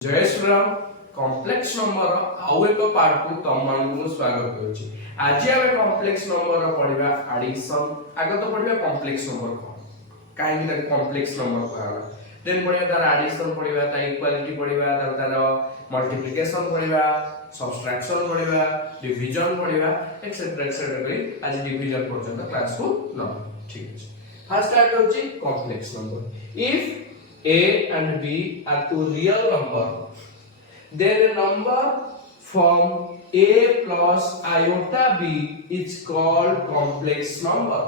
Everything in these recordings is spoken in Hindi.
जय श्री राम कॉम्प्लेक्स नंबर आउ एक पार्ट को तुम मान स्वागत करुच्ची। आज आम कॉम्प्लेक्स नंबर पढ़ा एडिशन आगे तो पढ़ा कॉम्प्लेक्स नंबर कौन कहीं कॉम्प्लेक्स नंबर कहला देन पढ़ा तार एडिशन पढ़ा तार इक्वालिटी पढ़ा तार मल्टीप्लिकेशन पढ़ा सब्सट्रैक्शन पढ़ा डिवीजन पढ़ा एक्सेट्रा एक्सेट्रा आज डिवीजन पर्यंत क्लास को न ठीक है। फर्स्ट स्टार्ट होची complex number. If A and B are two real numbers, then a number from A plus iota B is called complex number.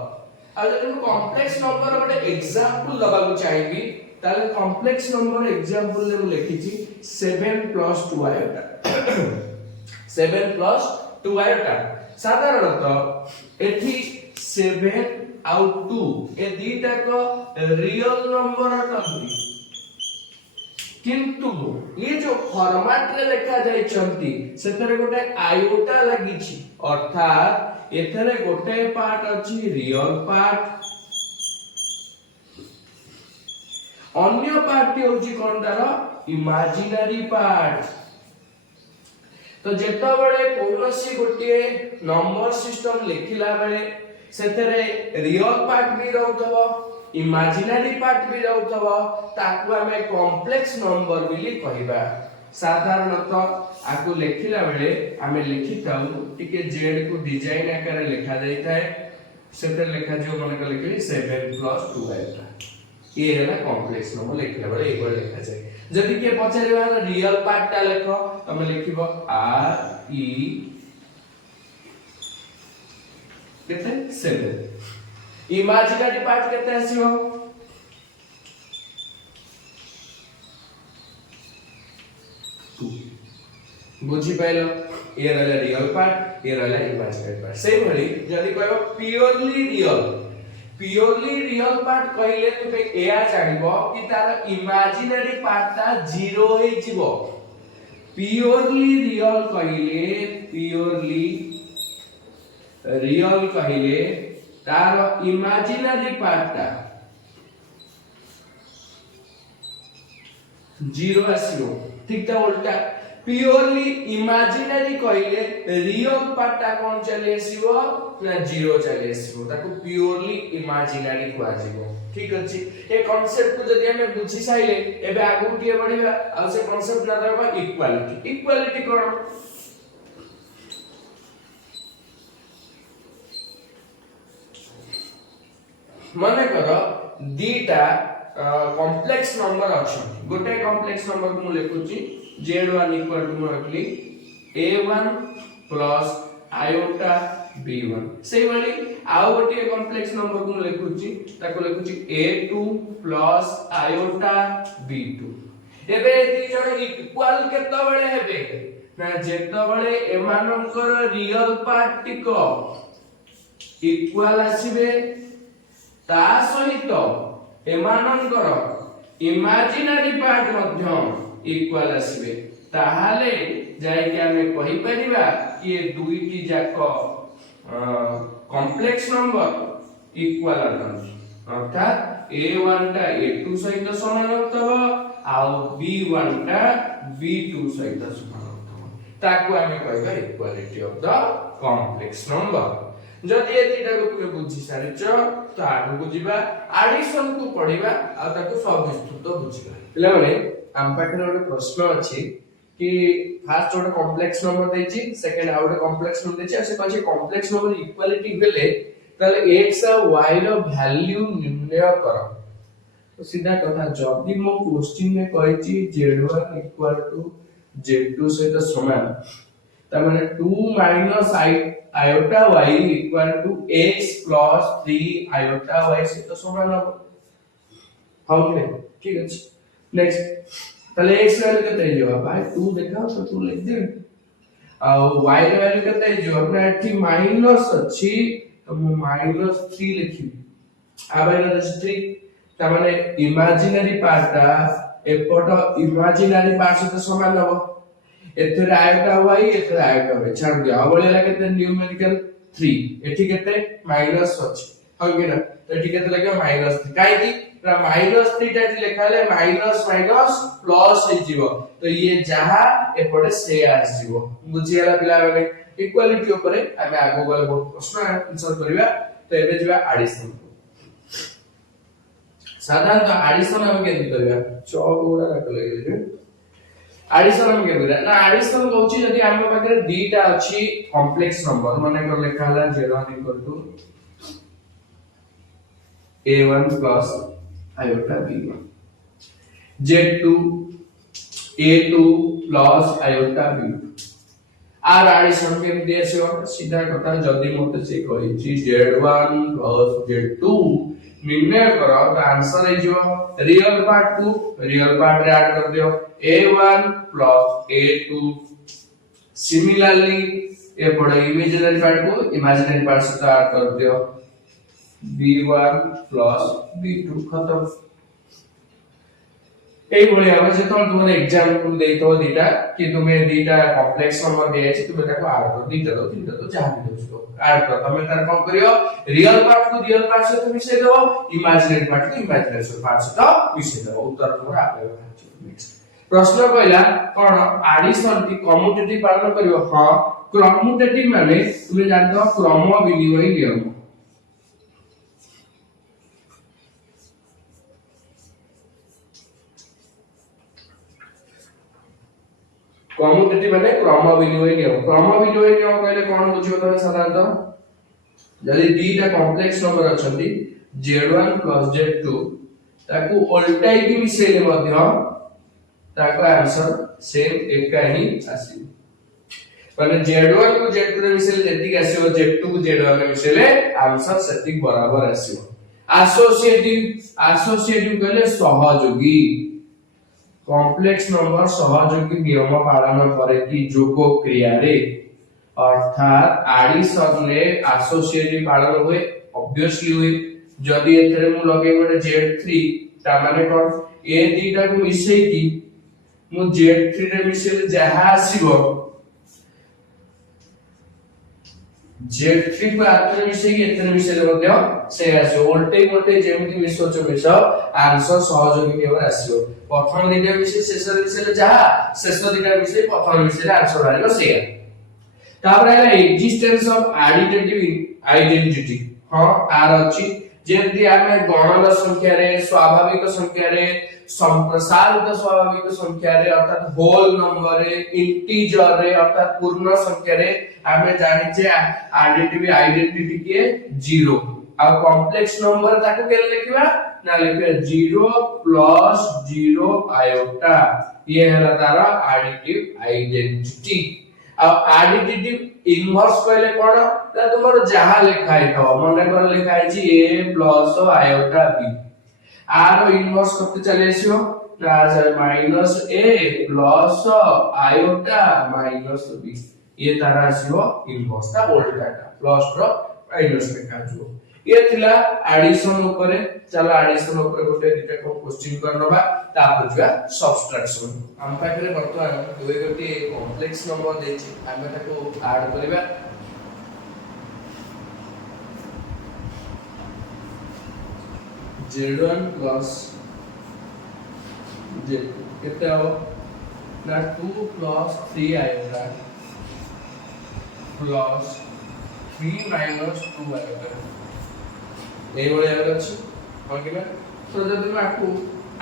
अगर मैं complex number ଗୋଟେ example दबाको चाहिए ताले complex number example ले लिखी छी 7 plus 2 iota 7 plus 2 iota साधारणतः एठी 7 आउ 2 ए दीटा को रियल नंबर अटंती किंतु ये जो फॉर्मेट रे लिखा जाय छंती सेतरे गोटे आयोटा लागि छी अर्थात एथरे गोटे पार्ट अछि रियल पार्ट अन्य पार्ट होची कोन तार इमेजिनरी पार्ट। तो जेता बेले कोनोसी गोटे नंबर सिस्टम लिखिला बेले सेतरे रियल पार्ट भी रहउतबो इमेजिनरी पार्ट भी रहउतबो ताकू हमें कॉम्प्लेक्स नंबर बिली कहिबा। साधारणतः आकु लिखिला बेले हमें लिखिताउ टिके जेड को डिजाइन आकार लिखा जाई थाए सेते लिखा जो मन का लिखली 7 + 2 आइता ये हैला कॉम्प्लेक्स नंबर लिखला बेले एबो लिखा जाय। जदि के पचारिबा रियल पार्ट ता लिखो तमे लिखिबो आर ई केते 7 इमेजिनरी पार्ट केते आसीबो बुझी पाइलो ये रहला रियल पार्ट ये रहला इमेजिनरी पार्ट। सेम भली जदी कहबो प्योरली रियल पार्ट कहिले तुमे एया जानिबो कि तार इमेजिनरी पार्ट ता 0 हे जिवो। प्योरली रियल कहिले तार इमेजिनरी पार्ट ता 0 आसीबो ठीक ता उल्टा प्योरली इमेजिनरी कहिले रियल पार्ट ता कोन चले आसीबो ना 0 चले आसीबो ताको प्योरली इमेजिनरी को आजीबो ठीक अछि। ए कांसेप्ट को जदी हमें बुझी साइले एबे आगु के बढ़िबा आ से कांसेप्ट ना रहबा इक्वालिटी कोन माने करो दीटा कॉम्प्लेक्स नंबर अछि गोटे कॉम्प्लेक्स नंबर को लिखुची z1 इक्वल टू रखली a1 प्लस आयोटा b1 सेही वाली आउ गोटे कॉम्प्लेक्स नंबर को लिखुची ताको लिखुची a2 प्लस आयोटा b2। एबे दी जण इक्वल केतो बेले हेबे ना जेतो बेले एमानकर रियल पार्ट टिको इक्वल आसीबे ता सहित एमानकर इमेजिनरी पार्ट मध्य इक्वल आसीबे ताहाले जाय के हमें कहि परिबा कि ये दुईटी जाको कॉम्प्लेक्स नंबर इक्वल अटंती अर्थात a1 टा a2 सहित समान होतबो आ b1 टा b2 सहित समान होतबो ताको हमें कहबा equality of the complex number. जदि ए तीटा को तुमे बुझी सारिच तो आगु को जिबा एडिशन को पढिबा आ ताको सविस्तृत बुझिबा। पिला माने हम पाखरे ଗୋଟେ प्रश्न अछि कि फर्स्ट ଗୋଟେ कॉम्प्लेक्स नंबर देछि सेकंड आ ଗୋଟେ कॉम्प्लेक्स नंबर देछि आ से कहै कॉम्प्लेक्स नंबर इक्वालिटी बेले ताले x आ y रो वैल्यू निर्णय कर। तो सीधा कथा जदि मो क्वेश्चन में कहैछि z1 z2 सहित समान त माने 2 minus iota y equal to x plus 3 iota y से तो समान हो हमने ठीक है। नेक्स्ट तले x वैल्यू केते जो भाई 2 देखाओ तो 2 लिख दे आ y वैल्यू केते जो अपना एठी माइनस अछि तो मु माइनस 3 लिखी आ माइनस 3 त माने इमेजिनरी पार्ट ता एपट इमेजिनरी पार्ट से तो समान हो एथरे आयोटा y एथरे आयोटा y छाड़ दिया अबलेला केते न्यूमेरिकल 3 एठी केते माइनस अछि हो गेना तो एठी केते लगे माइनस 3 काई की -3 टा लिखा ले माइनस माइनस प्लस हे जीवो तो ये जहा एपटे से आस जीवो बुझियाला पिला बने इक्वालिटी ऊपर हमें आगो गले बहुत प्रश्न आंसर करबा तो एबे जीवा एडिशन साधारणतः एडिशन हम केति करबा चौक गुडा रख लगे एडिशन हम केति करबा ना एडिशन कहउची जदी हम पाखरे दीटा अछि कॉम्प्लेक्स नंबर माने कर लिखा हला 0 equal to a1 plus iota b1 z2 a2 plus iota b2 आर एडिशन के दिएछो सीधा कथा जदी मते से कहिची z1 plus z2 निर्णय करो तो आंसर है जो रियल पार्ट रे ऐड कर दियो a1 plus a2 सिमिलरली ये पड़े इमेजिनरी पार्ट को इमेजिनरी पार्ट से ऐड कर दियो b1 plus b2 खत्म एई भली हम जे तो तुमने एग्जांपल देतो दीटा कि तुम्हें दीटा कॉम्प्लेक्स नंबर दिए छै तुमे ताको ऐड कर दीटा दो तीनटा तो जहां भी दो ऐड कर तमे तार कोन करियो रियल पार्ट को रियल पार्ट से मिसै दो इमेजिनरी पार्ट को इमेजिनरी पार्ट से तो मिसै दो उत्तर तुम्हारा आबे नेक्स्ट प्रश्न कहला कोन एडिशन की कम्यूटेटिव पालन करियो हां कम्यूटेटिव माने तुमे जानतो क्रम विनिमय नियम कम्यूटेटिव माने क्रम विनिमय नियम कहले कोन बुझियो तमे साधारणतः यदि दीटा कॉम्प्लेक्स नंबर अछंती z1 plus z2 ताकू उल्टाई की मिसेले मध्य ताको आंसर सेम एका ही आसी माने z1 को z2 रे मिसेले जेतिक आसीओ z2 को z1 रे मिसेले आंसर सेतिक बराबर आसीओ एसोसिएटिव कहले सहयोगी कॉम्प्लेक्स नंबर सहयोगी नियम पालन करे कि जोग क्रिया रे अर्थात एडिशन रे एसोसिएटिव पालन हुए ऑब्वियसली हुए जदी एथरे मु लगे गोटे z3 ता माने कोन ए दीटा को मिसै की मु z3 रे मिसेले जहा आसीबो z3 को आत्रे मिसै की एथरे मिसेले मध्य से आसीबो वोल्टेज जेमिति मिसो छ मिसो आंसर सहयोगी नियम आसीबो प्रथम दीटा मिसे शेष मिसेले जहा शेष दीटा मिसे प्रथम मिसेले आंसर आइलो से तापर आइला एक्जिस्टेंस ऑफ एडिटिव आइडेंटिटी हां आर अछि जेति आमे गणन संख्या रे स्वाभाविक संख्या रे संप्रसारित स्वाभाविक संख्या रे अर्थात होल नंबर रे इंटीजर रे अर्थात पूर्ण संख्या रे आमे जानि जे आइडेंटिटी के 0 आ कॉम्प्लेक्स नंबर ताको के लिखबा ना लिखे 0 plus 0 आयोटा ये हला तारा एडिटिव आइडेंटिटी आ एडिटिव इनवर्स कहले कोन ता तुमर जहा लिखाइ तो मने कर लिखाइ छी a plus iota b are inverse करते चले आसियो ना minus a plus iota minus b ये तारा आसियो इनवर्स ता उल्टा प्लस रो माइनस लिखा जो ये थिला एडिशन ऊपर चलो एडिशन ऊपर गोटे दिटा को क्वेश्चन करनबा तापर जुआ सब्ट्रैक्शन हम पाखरे वर्तमान दुई गोटे कॉम्प्लेक्स नंबर देछि हम ताको ऐड करबा z1 plus z केते हो ना 2 plus 3 आएगा plus 3 minus 2 आएगा ए बळे आगर अछि कोन कि तो जब मैं आपको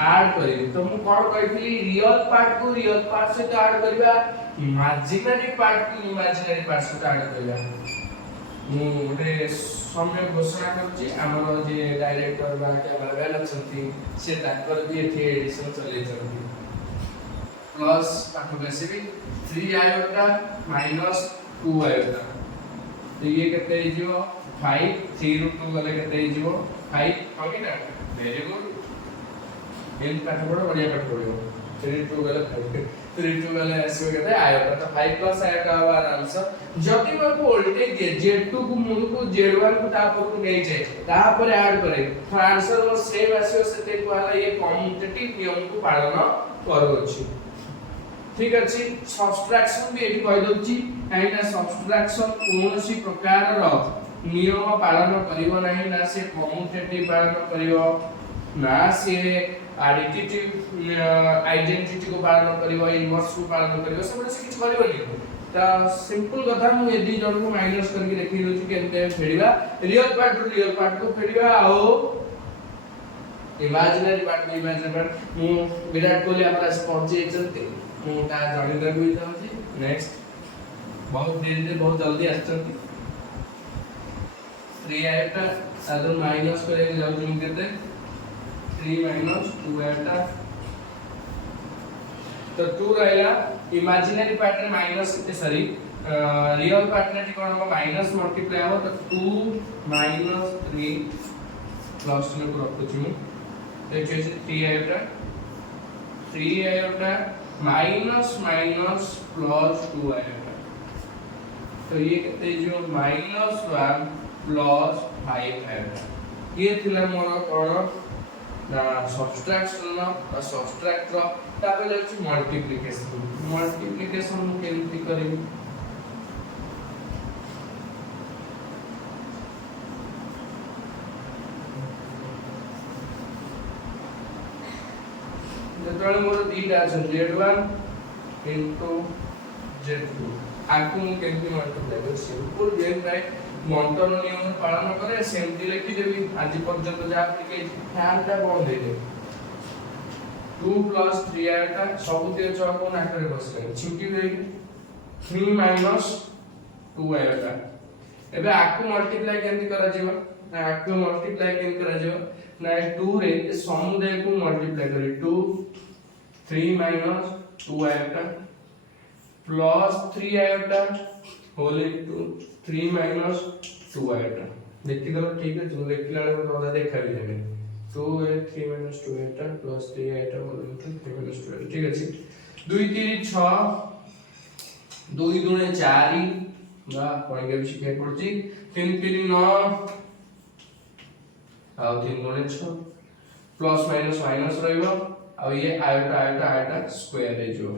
ऐड करी तो मु कोन कहितली रियल पार्ट से तो ऐड करबा इमेजिनरी पार्ट को इमेजिनरी पार्ट से तो ऐड करबा मु ओटे समय घोषणा करछि हमर जे डायरेक्टर बा कैमरामैन अछंती से ताकर भी एथे एडिशन चले छथि प्लस ताको बेसिक 3 आयोटा माइनस 2 आयोटा तो ये केते हिजो 5 3 ରୁ 2 गले केते हिजो 5 होगी ना वेरी गुड एन पाठ पढो बढ़िया पाठ पढो 3 2 गले 5 3 2 गले आसीबे केते आयोटा तो 5 प्लस आयोटा हमारा आंसर जति में को वोल्टेज दे z2 को मूल को z1 को तापर को नै जाय तापर ऐड करे तो आंसर वो सेम आसीओ सेते को हला ये कम्यूटेटिव नियम को पालन करू अछि ठीक अछि सब्ट्रैक्शन भी एठी कहि दउची काइना सब्ट्रैक्शन कोनोसी प्रकार रो नियम पालन करिवो नाही ना से कम्यूटेटिव पालन करिवो ना से एडिटिव आइडेंटिटी को पालन करिवो इनवर्स को पालन करिवो सब से किछ करिवोनी ता सिंपल कथा मु यदि जण को माइनस करके देखि दउची केनते फेडिबा रियल पार्ट को फेडिबा आओ इमेजिनरी पार्ट मु विराट कोहली हमरा पहुंचे चलते मु ता जणी दर भी जाउची नेक्स्ट बहुत धीरे बहुत जल्दी आछंती 3 आयटा सादर माइनस करे जाउची मु केते 3 माइनस 2 आयटा तो 2 रहला इमेजिनरी पार्ट रे माइनस सॉरी रियल पार्ट रे कोन हो माइनस मल्टीप्लाई हो तो 2 माइनस 3 प्लस में को रखु छु देखिए 3 eta minus minus plus 2 eta तो ये कितने जो -1 प्लस 5 आयटा ये थिला मोर कोन ना सब्ट्रैक्शन ना सब्ट्रैक्ट रो तापर अछि मल्टीप्लिकेशन केमति करिवि जेतले मोर दीटा अछि z1 इनटू z2 आकु केमति मल्टीप्लाई कर सिंपल जेन राय मंटन नियम पालन करे सेमति लिखि देबी आज पर्यंत जा के फैन टा बंद दे दे 2 प्लस 3 आटा सब दे छ को नाकरे बसले छिंकी दे 3 माइनस 2 आटा एबे आकु मल्टीप्लाई केमति करा जीव ना आकु मल्टीप्लाई केमति करा जीव ना 2 रे समुदाय को मल्टीप्लाई करी 2 3 minus 2 iota plus 3 iota whole into 3 minus 2 iota देखि दलो ठीक है जो देखला बेले तो देखा भी जाने 2 3 minus 2 iota plus 3 iota whole into 3 minus 2 iota ठीक अछि 2 3 6 2 2 4 ना पॉइंट के शिखे पड़ची 3 3 9 आ 3 2 6 प्लस माइनस माइनस रहइबो आ ये आयोटा आयोटा आयोटा स्क्वायर रे जो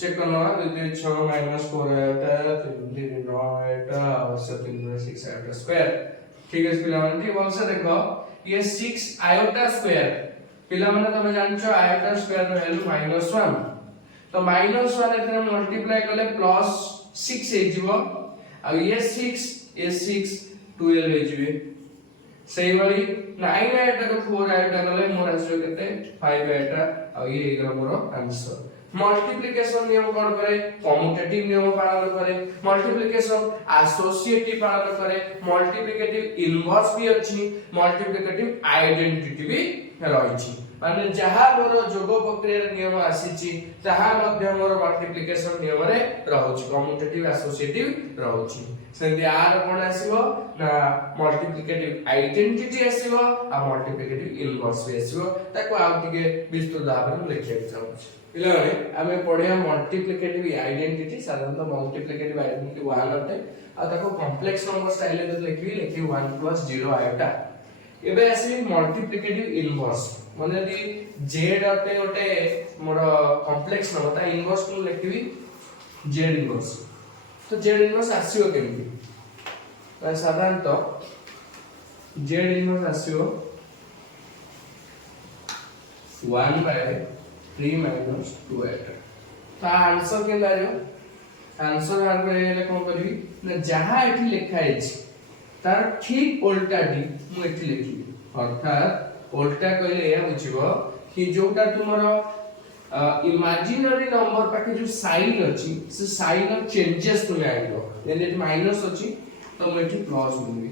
चेक करना 2 3 6 माइनस 4 आयोटा 3 3 9 आयोटा और 3 2 6 आयोटा स्क्वायर ठीक है पिला माने ठीक से देखो ये 6 आयोटा स्क्वायर पिला माने तुम जानछो आयोटा स्क्वायर रो वैल्यू -1 तो -1 एतरे मल्टीप्लाई करले प्लस 6 हे जीवो आ ये 6 12 हे जीवे सही वाली 9 आयोटा को 4 आयोटा करले मोर आसो केते 5 आयोटा आ ये एगरा मोर आंसर मल्टीप्लिकेशन नियम कोन करे कम्यूटेटिव नियम पालन करे मल्टीप्लिकेशन एसोसिएटिव पालन करे मल्टीप्लिकेटिव इनवर्स भी अछि मल्टीप्लिकेटिव आइडेंटिटी भी रहिछि माने जहा मोर जोग प्रक्रिया नियम आसीछि ताहा मध्य मोर मल्टीप्लिकेशन नियम रे रहउछि कम्यूटेटिव एसोसिएटिव रहउछि सेंति आर कोन आसीबो ना मल्टीप्लिकेटिव आइडेंटिटी आसीबो आ मल्टीप्लिकेटिव इनवर्स भी आसीबो ताको आ तिके विस्तृत भाबरे लिखिया चाहूछि पिला माने आमे पढिया मल्टीप्लिकेटिव आइडेंटिटी साधारणतः मल्टीप्लिकेटिव आइडेंटिटी 1 अटे आ ताको कॉम्प्लेक्स नंबर स्टाइल रे लिखि 1 + 0 आयोटा एबे आसी मल्टीप्लिकेटिव इनवर्स माने यदि z अटे ओटे मोर कॉम्प्लेक्स नंबर ता इनवर्स को लिखिबी z इनवर्स तो z इनवर्स आसीओ केमति तो साधारणतः z इनवर्स आसीओ 1/3 माइनस 2 आटा तो आंसर के लायो आंसर बाहर करे कोन करबी ना जहां एठी लिखा है तार ठीक उल्टाटी मु एठी लिखिबी अर्थात उल्टा कहले या बुझिबो कि जोटा तुमरो इमेजिनरी नंबर पाके जो साइन अछि से साइन चेंजेस तुमे आइलो यदि माइनस अछि तो मु एठी प्लस लिखबी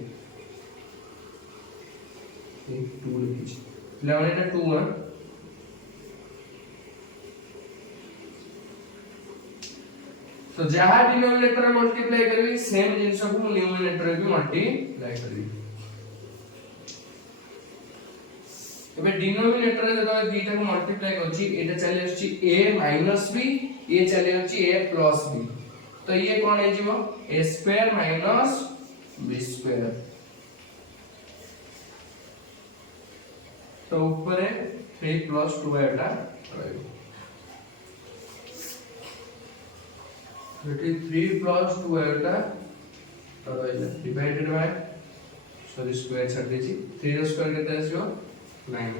2 लिखि लेवन एटा 2 1 तो जहां डिनोमिनेटर मल्टीप्लाई करबी सेम जिंस को न्यूमरेटर भी मल्टीप्लाई करबी एबे डिनोमिनेटर जब बीटा को मल्टीप्लाई करछि एटा चले अछि a - b ये चले अछि a + b तो ये कोन है जीवो a² - b² तो ऊपर 3 + 2 एटा रहइबो 3 + 2 एटा तो डिवाइडेड बाय सॉरी स्क्वायर छाड़ देछि 3 रो स्क्वायर केते आसीबो 9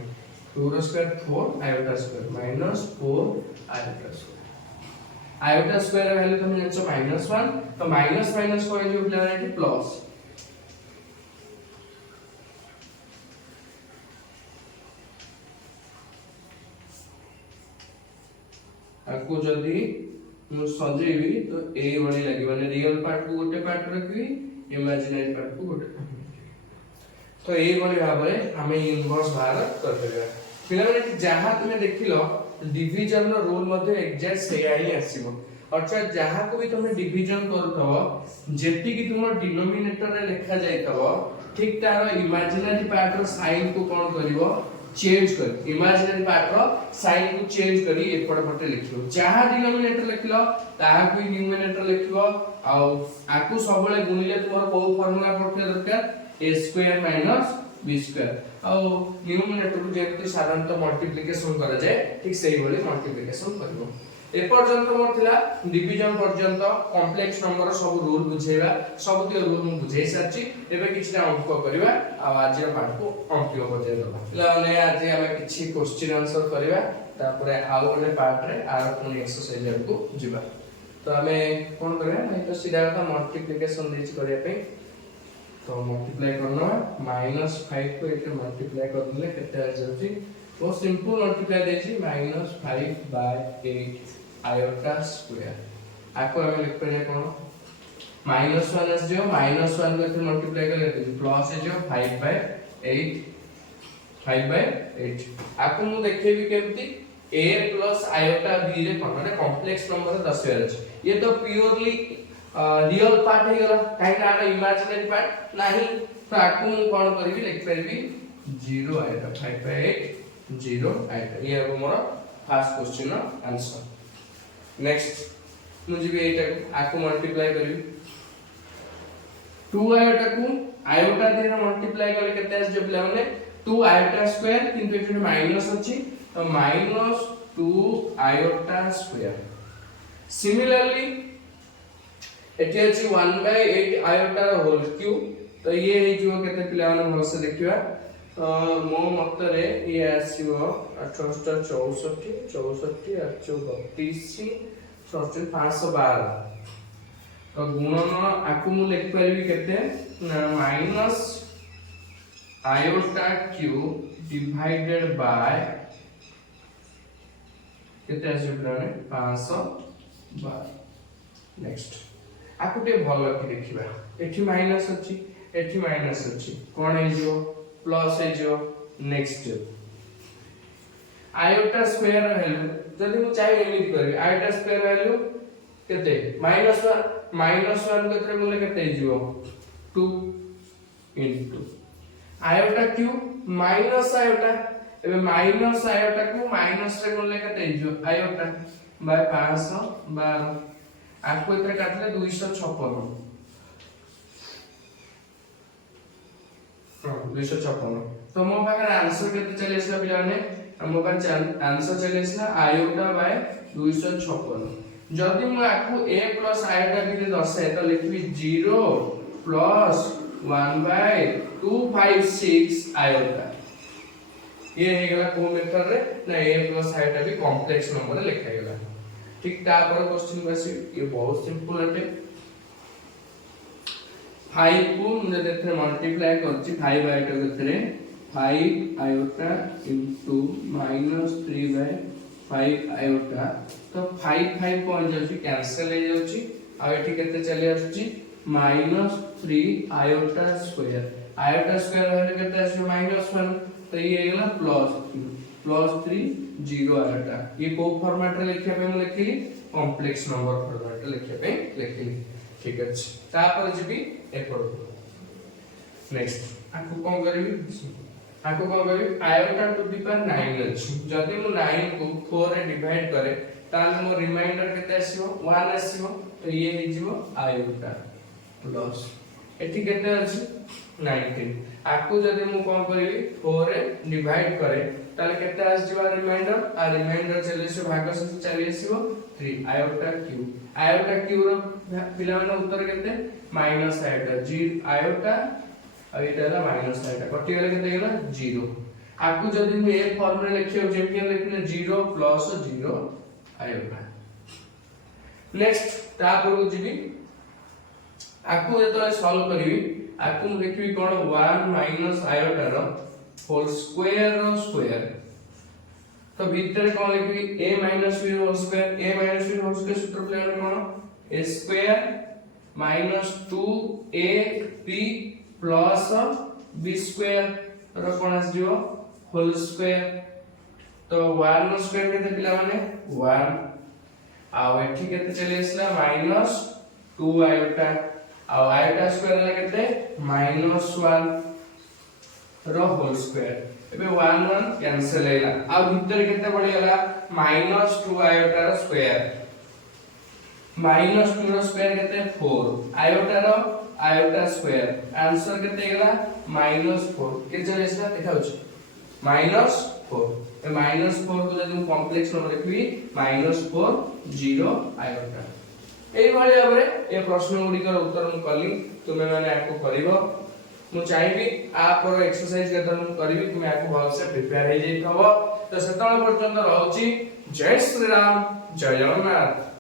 2 ର ସ୍କ୍वायर 4 iota square minus 4 iota square iota square value तुम जानছো -1 तो माइनस माइनस को जो पिला है प्लस आपको जदी मु सजेबी तो ए बड़ी लागि माने रियल पार्ट को गोटे पार्ट रखबी इमेजिनरी पार्ट को गोटे तो ए बड़ी भाबरे हमें इनवर्स बाहर कर देबा पिला माने जहां तुमे देखिलो डिवीजन रो रूल मध्ये एग्जैक्ट सेया ही आसीबो अर्थात जहां को भी तुमे डिवीजन करथबो जेति कि तुम डिनोमिनेटर रे लिखा जायतबो ठीक तार इमेजिनरी पार्ट रो साइन को कोन करिवो चेंज कर इमेजिनरी पार्ट रो साइन को चेंज करी एपड़ पटे लिखियो जहां डिनोमिनेटर लिखलो ताहा को न्यूमरेटर लिखियो आ आकु सबले गुणिले तुमर को फार्मूला पड़ते दरकार a square minus b square आ न्यूमरेटर को जेते साधारणतः मल्टीप्लिकेशन करा जाय ठीक सही बोले मल्टीप्लिकेशन करबो ए पर्यंत मोर थिला डिवीजन पर्यंत कॉम्प्लेक्स नंबर सब रूल बुझेबा सब ते रूल मु बुझेई साची एबे किछटा अंक करबा आ आज पाठ को अंक बजाय दबा ला ने आज हम किछि क्वेश्चन आंसर करबा तापरे आ ओने पार्ट रे आर कोन एक्सरसाइज को जिबा तो हमें कोन करबा मैं तो सीधा का मल्टीप्लिकेशन देछि करिया पे तो मल्टीप्लाई करना -5 को एके मल्टीप्लाई कर दिले केते आ जाउची वो सिंपल मल्टीप्लाई देछि -5/8 आयोटा स्क्वायर आको हमें लिख पे कोन -1 as जो -1 को इथे मल्टीप्लाई कर लेते प्लस है जो 5/8 आको मु देखेबी केमती a प्लस आयोटा b रे कोन माने कॉम्प्लेक्स नंबर 10 है ये तो प्योरली रियल पार्ट है गला काहे ना इमेजिनरी पार्ट नहीं तो आको मु कोन करबी लिख परबी 0 आयोटा 5/8 0 आयोटा ये अब more first question answer next मुझे भी एटा आको मल्टीप्लाई करबी 2 आयोटा को आयोटा देना मल्टीप्लाई करे केते आस जो पिला माने 2 आयोटा स्क्वायर किंतु एठे माइनस अछि तो -2 आयोटा स्क्वायर सिमिलरली एठी अछि 1/8 आयोटा होल क्यूब तो ये हे जो केते पिला माने भलसे देखिबा मो मत रे ये आसीबो 68 64 64 32 64 512 तो गुणन आकु मु लिख परबी केते minus iota cube divided by केते आसीबो ने 512 नेक्स्ट आकुटे भलो कि देखिबा एठी माइनस अछि कोन हे जो प्लस है जो नेक्स्ट आयोटा स्क्वायर वैल्यू जदि मु चाहि एमिति करबी आयोटा स्क्वायर वैल्यू केते -1 केते बोले केते जिवो 2 into iota cube minus iota एबे माइनस आयोटा को माइनस रे बोले केते जिवो आयोटा बाय 512 आपको इतने काटले 256 256 तो मो पाखे आंसर केते चले आसला पिला ने मो पाखे आंसर चले आसला आयोटा बाय 256 जदि मु आकु a प्लस आयोटा भी दर्शाए तो लिखबी 0 प्लस 1/256 आयोटा ये हे गला को मेथड रे ना a प्लस आयोटा भी कॉम्प्लेक्स नंबर लिखा गेला ठीक ता पर क्वेश्चन बसी ये बहुत सिंपल है 5 को मुझे देखते मल्टीप्लाई करछि 5 आयोटा केतरे 5 आयोटा इनटू -3/5 आयोटा तो 5 पॉइंट जाउछि कैंसिल हो जाउछि आ एठी केते चली आछि -3 आयोटा स्क्वायर वाले केते आछि -1 तो ये गेला +3 0 आयोटा ये को फॉर्मेट रे लिखिया पे मैं लिखली कॉम्प्लेक्स नंबर फॉर्मेट रे लिखिया पे लिखली ठीक अछि ता पर जिबी ए पढो नेक्स्ट आको कोन करबी आयोटा टू द पावर 9 अछि जदि मु 9 को 4 रे डिवाइड करे ताले मो रिमाइंडर केते आसीबो 1 आसीबो तो ये हे जिवो आयोटा प्लस एठी केते अछि 19 आको जदि मु कोन करबी 4 रे डिवाइड करे ताले केते आस जिवा रिमाइंडर चले से भाग से चली आसीबो 3 आयोटा क्यूब रो पिला माने उत्तर केते माइनस आयोटा 0 आयोटा आ इटाला माइनस आयोटा कटि गेले केते गेला 0 आकु जदि हम ए फॉर्म रे लिखियो जेमि लिखने 0 प्लस 0 आयोटा नेक्स्ट ता पर जीवी आकु जेतो सॉल्व करबी आकु लिखबी कोन 1 माइनस आयोटा रो होल स्क्वायर तो भीतर कोन लिखबी a माइनस b होल स्क्वायर सूत्र प्लेन कोन a square minus 2ab plus b square रो कोन आस दियो होल स्क्वायर तो 1 रो स्क्वायर केते पिला माने 1 आ एठी केते चले आसला माइनस 2 आयोटा आ आयोटा स्क्वायर ला केते माइनस 1 रो होल स्क्वायर एबे 1 1 कैंसिल हैला आ भीतर केते पड़ी गला माइनस 2 आयोटा रो स्क्वायर माइनस 2 रो स्क्वायर केते 4 आयोटा स्क्वायर आंसर केते गला माइनस 4 के चले आसला देखा होछ माइनस 4 ए माइनस 4 को जदि हम कॉम्प्लेक्स नंबर लिखबी माइनस 4 0 आयोटा एई भली भाबरे ए प्रश्न गुडी कर उत्तर हम कली तुमे माने आको करिवो मु चाहबी आ पर एक्सरसाइज केतर मु करबी तुमे आको भल से प्रिपेयर हे जइथबो तो सेतल पर्यंत रहउची जय श्री राम जय जगन्नाथ।